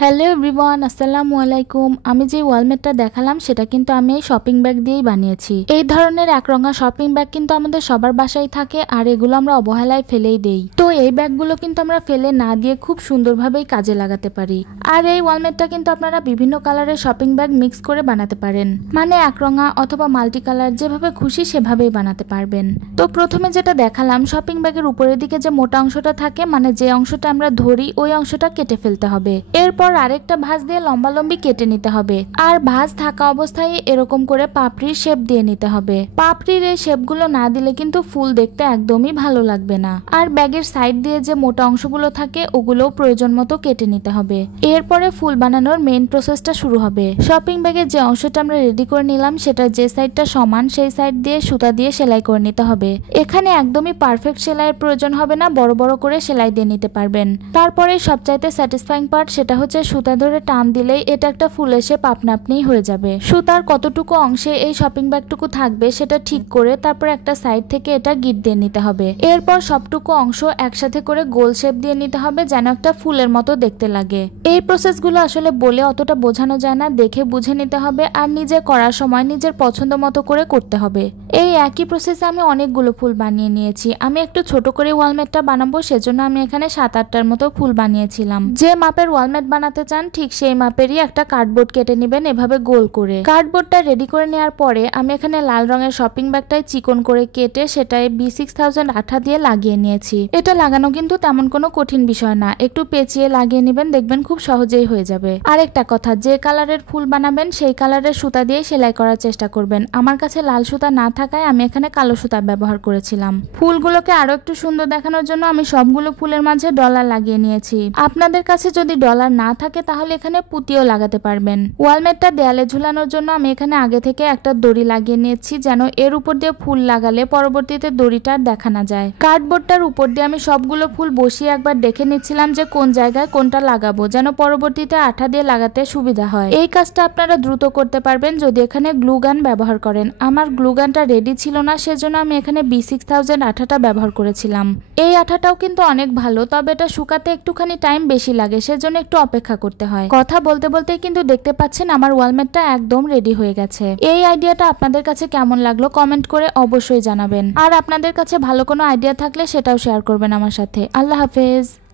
Hello everyone, আসসালামু আলাইকুম। আমি যে ওয়ালমেটটা দেখালাম সেটা কিন্তু আমি এই শপিং ব্যাগ দিয়েই বানিয়েছি। এই ধরনের একরঙা শপিং ব্যাগ কিন্তু আমাদের সবার বাসায় থাকে, আর এগুলো আমরা অবহেলায় ফেলেই দেই। তো এই ব্যাগগুলো কিন্তু আমরা ফেলে না দিয়ে খুব সুন্দরভাবেই কাজে লাগাতে পারি। আর এই ওয়ালমেটটা কিন্তু আপনারা বিভিন্ন কালারের শপিং ব্যাগ মিক্স করে বানাতে পারেন, মানে একরঙা অথবা মাল্টি কালার, যেভাবে খুশি সেভাবেই বানাতে পারবেন। তো প্রথমে যেটা দেখালাম, শপিং ব্যাগের উপরের দিকে যে মোটা অংশটা থাকে, মানে যে অংশটা আমরা ধরি, ওই অংশটা কেটে ফেলতে হবে। এরপর আরেকটা ভাঁজ দিয়ে লম্বালম্বি কেটে নিতে হবে। আর ভাঁজ থাকা অবস্থায় এরকম করে পাপড়ির শেপ দিয়ে নিতে হবে। পাপড়ির এই শেপগুলো না দিলে কিন্তু ফুল দেখতে একদমই ভালো লাগবে না। আর ব্যাগের সাইড দিয়ে যে মোটা অংশগুলো থাকে ওগুলোও প্রয়োজন মতো কেটে নিতে হবে। এরপরে ফুল বানানোর মেইন প্রসেসটা শুরু হবে। শপিং ব্যাগের যে অংশটা আমরা রেডি করে নিলাম, সেটা যে সাইডটা সমান সেই সাইড দিয়ে সুতা দিয়ে সেলাই করে নিতে হবে। এখানে একদমই পারফেক্ট সেলাইয়ের প্রয়োজন হবে না, বড় বড় করে সেলাই দিয়ে নিতে পারবেন। তারপরে সবচাইতে স্যাটিসফাইং পার্ট, সেটা হচ্ছে সুতা ধরে টান দিলেই এটা একটা ফুলের শেপ আপনা আপনিই হয়ে যাবে। সুতার কতটুকু অংশে এই শপিং ব্যাগটুকু থাকবে সেটা ঠিক করে তারপর একটা সাইড থেকে এটা গিট দিয়ে নিতে হবে। এরপর সবটুকু অংশ একসাথে করে গোল শেপ দিয়ে নিতে হবে, যেন একটা ফুলের মতো দেখতে লাগে। এই প্রসেসগুলো আসলে বলে অতটা বোঝানো যায় না, দেখে বুঝে নিতে হবে। আর নিজে করার সময় নিজের পছন্দ মতো করে করতে হবে। এই একই প্রসেসে আমি অনেকগুলো ফুল বানিয়ে নিয়েছি। আমি একটু ছোট করে ওয়ালমেটটা বানাবো, সেজন্য আমি এখানে 7-8টার মতো ফুল বানিয়েছিলাম। যে মাপের ওয়ালমেট বানাতে চান ঠিক সেই মাপেরই একটা কার্ডবোর্ড কেটে নেবেন, এভাবে গোল করে। কার্ডবোর্ডটা রেডি করে নেওয়ার পরে আমি এখানে লাল রঙের শপিং ব্যাগটাই চিকন করে কেটে সেটাই B6000 আঠা দিয়ে লাগিয়ে নিয়েছি। এটা লাগানো কিন্তু তেমন কোনো কঠিন বিষয় না, একটু পেঁচিয়ে লাগিয়ে নেবেন, দেখবেন খুব সহজেই হয়ে যাবে। আরেকটা কথা, যে কালারের ফুল বানাবেন সেই কালারের সুতা দিয়ে সেলাই করার চেষ্টা করবেন। আমার কাছে লাল সুতা না থাকায় আমি এখানে কালো সুতা ব্যবহার করেছিলাম। ফুলগুলোকে আরো একটু সুন্দর দেখানোর জন্য আমি সবগুলো ফুলের মাঝে ডলার লাগিয়ে নিয়েছি। আপনাদের কাছে যদি ডলার না থাকে তাহলে এখানে পুঁতিও লাগাতে পারবেন। ওয়ালমেটটা দেয়ালে ঝুলানোর জন্য আমি এখানে আগে থেকে একটা দড়ি লাগিয়ে নিয়েছি, যেন এর উপর দিয়ে ফুল লাগালে পরবর্তীতে দড়িটা আর দেখা না যায়। কার্ডবোর্ডটার উপর দিয়ে আমি সবগুলো ফুল বসিয়ে একবার দেখে নিচ্ছিলাম যে কোন জায়গায় কোনটা লাগাবো, যেন পরবর্তীতে আঠা দিয়ে লাগাতে সুবিধা হয়। এই কাজটা আপনারা দ্রুত করতে পারবেন যদি এখানে গ্লু গান ব্যবহার করেন। আমার গ্লু গানটা রেডি ছিল না, সেজন্য আমি এখানে B6000 আঠাটা ব্যবহার করেছিলাম। এই আঠাটাও কিন্তু অনেক ভালো, তবে এটা শুকাতে একটুখানি টাইম বেশি লাগে, সেজন্য একটু অপেক্ষা করতে হয়। কথা বলতে বলতে কিন্তু দেখতে পাচ্ছেন আমার ওয়ালমেটটা একদম রেডি হয়ে গেছে। এই আইডিয়াটা আপনাদের কাছে কেমন লাগলো কমেন্ট করে অবশ্যই জানাবেন। আর আপনাদের কাছে ভালো কোনো আইডিয়া থাকলে সেটাও শেয়ার করবেন আমার সাথে। আল্লাহ হাফেজ।